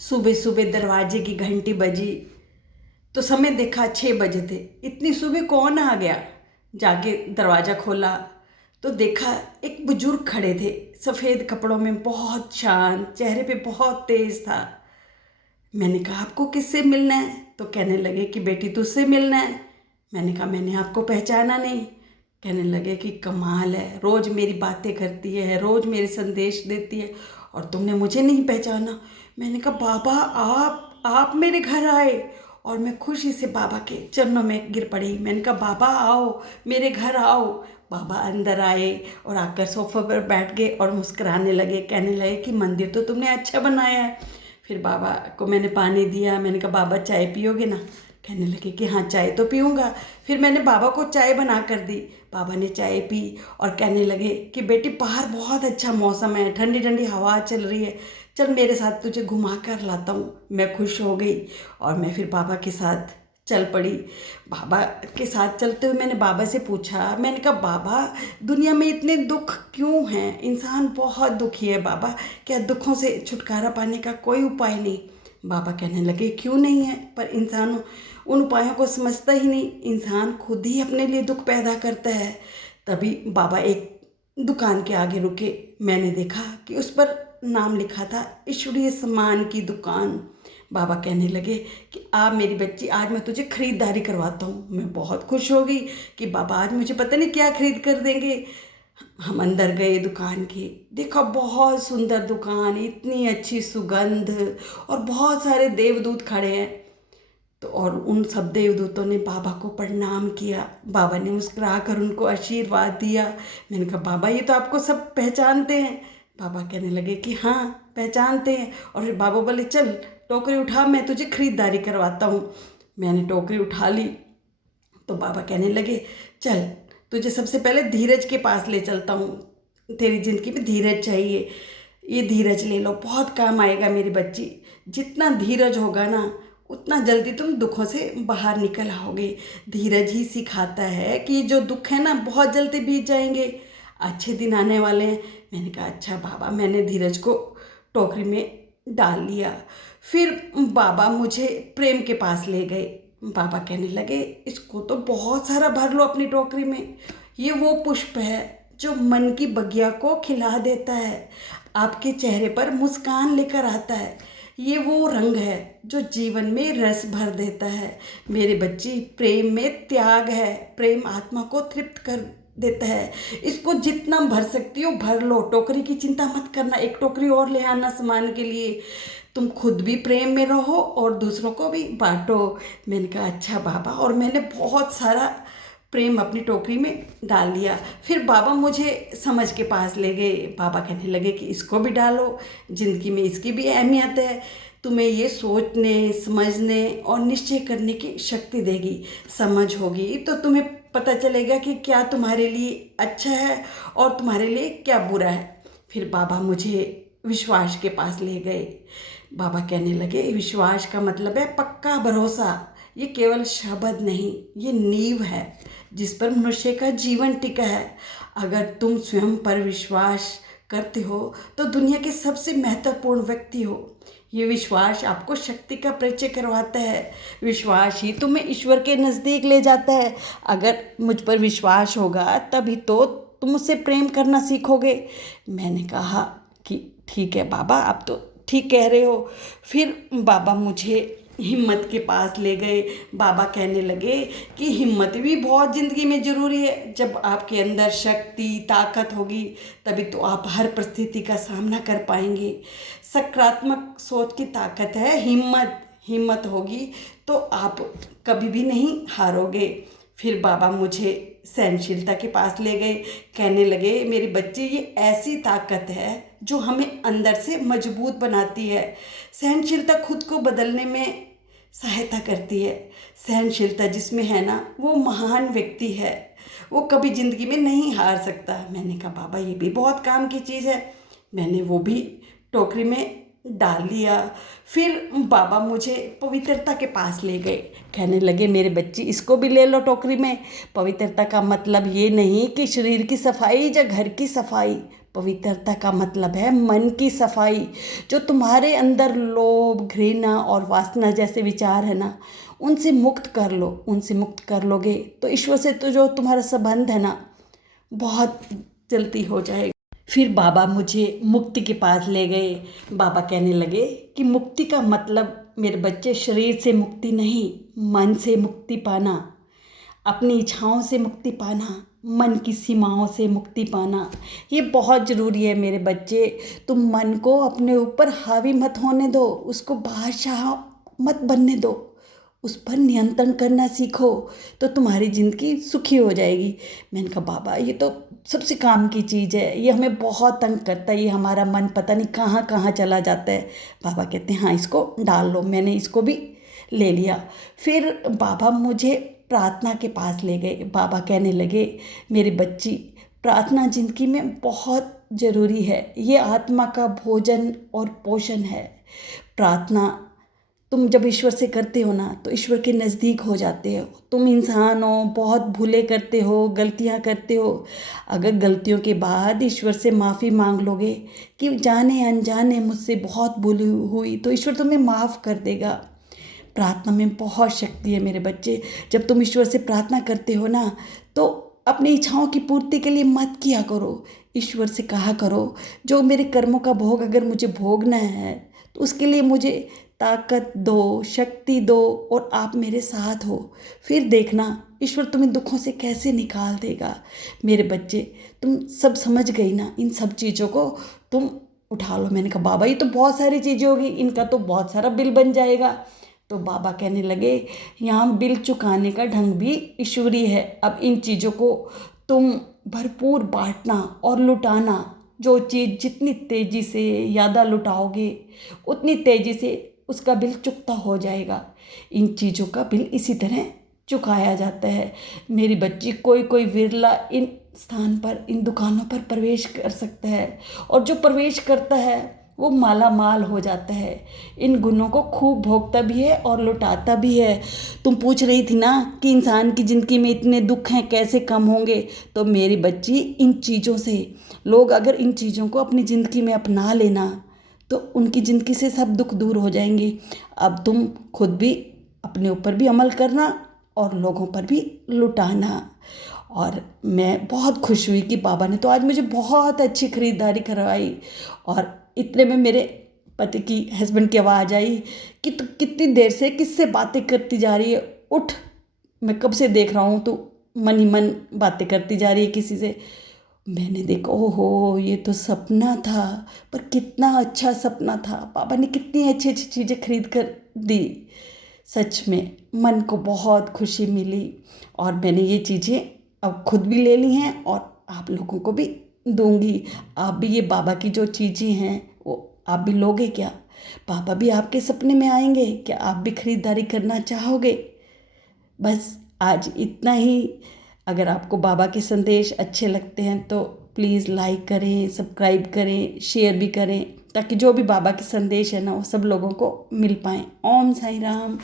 सुबह सुबह दरवाजे की घंटी बजी तो समय देखा 6 बजे थे। इतनी सुबह कौन आ गया? जाके दरवाज़ा खोला तो देखा एक बुजुर्ग खड़े थे, सफ़ेद कपड़ों में, बहुत शांत, चेहरे पे बहुत तेज था। मैंने कहा आपको किससे मिलना है? तो कहने लगे कि बेटी तुझसे मिलना है। मैंने कहा मैंने आपको पहचाना नहीं। कहने लगे कि कमाल है, रोज़ मेरी बातें करती है, रोज़ मेरे संदेश देती है और तुमने मुझे नहीं पहचाना। मैंने कहा बाबा आप मेरे घर आए और मैं खुशी से बाबा के चरणों में गिर पड़ी। मैंने कहा बाबा आओ, मेरे घर आओ। बाबा अंदर आए और आकर सोफा पर बैठ गए और मुस्कुराने लगे। कहने लगे कि मंदिर तो तुमने अच्छा बनाया है। फिर बाबा को मैंने पानी दिया। मैंने कहा बाबा चाय पियोगे ना? कहने लगे कि हाँ चाय तो पीऊँगा। फिर मैंने बाबा को चाय बना कर दी। बाबा ने चाय पी और कहने लगे कि बेटी बाहर बहुत अच्छा मौसम है, ठंडी ठंडी हवा चल रही है, चल मेरे साथ तुझे घुमा कर लाता हूँ। मैं खुश हो गई और मैं फिर बाबा के साथ चल पड़ी। बाबा के साथ चलते हुए मैंने बाबा से पूछा, मैंने कहा बाबा दुनिया में इतने दुख क्यों हैं? इंसान बहुत दुखी है बाबा, क्या दुखों से छुटकारा पाने का कोई उपाय नहीं? बाबा कहने लगे क्यों नहीं है, पर इंसान उन उपायों को समझता ही नहीं। इंसान खुद ही अपने लिए दुख पैदा करता है। तभी बाबा एक दुकान के आगे रुके। मैंने देखा कि उस पर नाम लिखा था ईश्वरीय सामान की दुकान। बाबा कहने लगे कि आप मेरी बच्ची, आज मैं तुझे खरीदारी करवाता हूँ। मैं बहुत खुश हो गई कि बाबा आज मुझे पता नहीं क्या खरीद कर देंगे। हम अंदर गए दुकान के, देखा बहुत सुंदर दुकान, इतनी अच्छी सुगंध और बहुत सारे देवदूत खड़े हैं। तो और उन सब देवदूतों ने बाबा को प्रणाम किया। बाबा ने मुस्कुरा कर उनको आशीर्वाद दिया। मैंने कहा बाबा ये तो आपको सब पहचानते हैं। बाबा कहने लगे कि हाँ पहचानते हैं। और फिर बाबा बोले चल टोकरी उठा, मैं तुझे खरीदारी करवाता हूँ। मैंने टोकरी उठा ली तो बाबा कहने लगे चल तुझे सबसे पहले धीरज के पास ले चलता हूँ, तेरी ज़िंदगी में धीरज चाहिए, ये धीरज ले लो, बहुत काम आएगा मेरी बच्ची। जितना धीरज होगा ना उतना जल्दी तुम दुखों से बाहर निकल आओगे। धीरज ही सिखाता है कि जो दुख है ना बहुत जल्दी बीत जाएंगे, अच्छे दिन आने वाले हैं। मैंने कहा अच्छा बाबा। मैंने धीरज को टोकरी में डाल लिया। फिर बाबा मुझे प्रेम के पास ले गए। बाबा कहने लगे इसको तो बहुत सारा भर लो अपनी टोकरी में। ये वो पुष्प है जो मन की बगिया को खिला देता है, आपके चेहरे पर मुस्कान लेकर आता है। ये वो रंग है जो जीवन में रस भर देता है। मेरे बच्ची प्रेम में त्याग है, प्रेम आत्मा को तृप्त कर देता है। इसको जितना भर सकती हो भर लो, टोकरी की चिंता मत करना, एक टोकरी और ले आना सामान के लिए। तुम खुद भी प्रेम में रहो और दूसरों को भी बांटो। मैंने कहा अच्छा बाबा, और मैंने बहुत सारा प्रेम अपनी टोकरी में डाल लिया। फिर बाबा मुझे समझ के पास ले गए। बाबा कहने लगे कि इसको भी डालो, ज़िंदगी में इसकी भी अहमियत है, तुम्हें ये सोचने समझने और निश्चय करने की शक्ति देगी। समझ होगी तो तुम्हें पता चलेगा कि क्या तुम्हारे लिए अच्छा है और तुम्हारे लिए क्या बुरा है। फिर बाबा मुझे विश्वास के पास ले गए। बाबा कहने लगे विश्वास का मतलब है पक्का भरोसा। ये केवल शब्द नहीं, ये नींव है जिस पर मनुष्य का जीवन टिका है। अगर तुम स्वयं पर विश्वास करते हो तो दुनिया के सबसे महत्वपूर्ण व्यक्ति हो। ये विश्वास आपको शक्ति का परिचय करवाता है। विश्वास ही तुम्हें ईश्वर के नज़दीक ले जाता है। अगर मुझ पर विश्वास होगा तभी तो तुम मुझसे प्रेम करना सीखोगे। मैंने कहा कि ठीक है बाबा, आप तो ठीक कह रहे हो। फिर बाबा मुझे हिम्मत के पास ले गए। बाबा कहने लगे कि हिम्मत भी बहुत ज़िंदगी में ज़रूरी है। जब आपके अंदर शक्ति ताकत होगी तभी तो आप हर परिस्थिति का सामना कर पाएंगे। सकारात्मक सोच की ताकत है हिम्मत। हिम्मत होगी तो आप कभी भी नहीं हारोगे। फिर बाबा मुझे सहनशीलता के पास ले गए। कहने लगे मेरी बच्ची ये ऐसी ताकत है जो हमें अंदर से मजबूत बनाती है। सहनशीलता खुद को बदलने में सहायता करती है। सहनशीलता जिसमें है ना वो महान व्यक्ति है, वो कभी ज़िंदगी में नहीं हार सकता। मैंने कहा बाबा ये भी बहुत काम की चीज़ है। मैंने वो भी टोकरी में डाल लिया। फिर बाबा मुझे पवित्रता के पास ले गए। कहने लगे मेरे बच्ची इसको भी ले लो टोकरी में। पवित्रता का मतलब ये नहीं कि शरीर की सफाई या घर की सफाई, पवित्रता का मतलब है मन की सफाई। जो तुम्हारे अंदर लोभ, घृणा और वासना जैसे विचार है ना, उनसे मुक्त कर लो। उनसे मुक्त कर लोगे तो ईश्वर से तो जो तुम्हारा संबंध है ना, बहुत जल्दी हो जाएगा। फिर बाबा मुझे मुक्ति के पास ले गए। बाबा कहने लगे कि मुक्ति का मतलब मेरे बच्चे शरीर से मुक्ति नहीं, मन से मुक्ति पाना, अपनी इच्छाओं से मुक्ति पाना, मन की सीमाओं से मुक्ति पाना। ये बहुत ज़रूरी है मेरे बच्चे। तुम मन को अपने ऊपर हावी मत होने दो, उसको बादशाह मत बनने दो, उस पर नियंत्रण करना सीखो, तो तुम्हारी ज़िंदगी सुखी हो जाएगी। मैंने कहा बाबा ये तो सबसे काम की चीज़ है, ये हमें बहुत तंग करता है, ये हमारा मन पता नहीं कहाँ कहाँ चला जाता है। बाबा कहते हैं हाँ इसको डाल लो। मैंने इसको भी ले लिया। फिर बाबा मुझे प्रार्थना के पास ले गए। बाबा कहने लगे मेरी बच्ची, प्रार्थना ज़िंदगी में बहुत ज़रूरी है, ये आत्मा का भोजन और पोषण है। प्रार्थना तुम जब ईश्वर से करते हो ना, तो ईश्वर के नज़दीक हो जाते हो। तुम इंसान हो, बहुत भूले करते हो, गलतियाँ करते हो। अगर गलतियों के बाद ईश्वर से माफ़ी मांग लोगे कि जाने अनजाने मुझसे बहुत भूल हुई, तो ईश्वर तुम्हें माफ़ कर देगा। प्रार्थना में बहुत शक्ति है मेरे बच्चे। जब तुम ईश्वर से प्रार्थना करते हो ना, तो अपनी इच्छाओं की पूर्ति के लिए मत किया करो, ईश्वर से कहा करो जो मेरे कर्मों का भोग अगर मुझे भोगना है तो उसके लिए मुझे ताकत दो, शक्ति दो, और आप मेरे साथ हो। फिर देखना ईश्वर तुम्हें दुखों से कैसे निकाल देगा। मेरे बच्चे तुम सब समझ गई ना, इन सब चीज़ों को तुम उठा लो। मैंने कहा बाबा ये तो बहुत सारी चीज़ें होगी, इनका तो बहुत सारा बिल बन जाएगा। तो बाबा कहने लगे यहाँ बिल चुकाने का ढंग भी ईश्वरी है। अब इन चीज़ों को तुम भरपूर बांटना और लुटाना। जो चीज़ जितनी तेज़ी से ज़्यादा लुटाओगे, उतनी तेज़ी से उसका बिल चुकता हो जाएगा। इन चीज़ों का बिल इसी तरह चुकाया जाता है। मेरी बच्ची कोई कोई विरला इन स्थान पर, इन दुकानों पर प्रवेश कर सकता है, और जो प्रवेश करता है वो माला माल हो जाता है। इन गुणों को खूब भोगता भी है और लुटाता भी है। तुम पूछ रही थी ना कि इंसान की ज़िंदगी में इतने दुख हैं कैसे कम होंगे, तो मेरी बच्ची इन चीज़ों से, लोग अगर इन चीज़ों को अपनी ज़िंदगी में अपना लेना तो उनकी ज़िंदगी से सब दुख दूर हो जाएंगे। अब तुम खुद भी अपने ऊपर भी अमल करना और लोगों पर भी लुटाना। और मैं बहुत खुश हुई कि बाबा ने तो आज मुझे बहुत अच्छी खरीदारी करवाई। और इतने में मेरे पति की, हस्बैंड की आवाज़ आई कि तू कितनी देर से किससे बातें करती जा रही है, उठ, मैं कब से देख रहा हूँ तू मन ही मन बातें करती जा रही है किसी से। मैंने देखा ओहो ये तो सपना था, पर कितना अच्छा सपना था। पापा ने कितनी अच्छी अच्छी चीज़ें खरीद कर दी। सच में मन को बहुत खुशी मिली, और मैंने ये चीज़ें अब खुद भी ले ली हैं और आप लोगों को भी दूंगी। आप भी ये बाबा की जो चीज़ें हैं वो आप भी लोगे क्या? बाबा भी आपके सपने में आएंगे क्या? आप भी खरीदारी करना चाहोगे? बस आज इतना ही। अगर आपको बाबा के संदेश अच्छे लगते हैं तो प्लीज़ लाइक करें, सब्सक्राइब करें, शेयर भी करें, ताकि जो भी बाबा के संदेश है ना वो सब लोगों को मिल पाएँ। ओम साईं राम।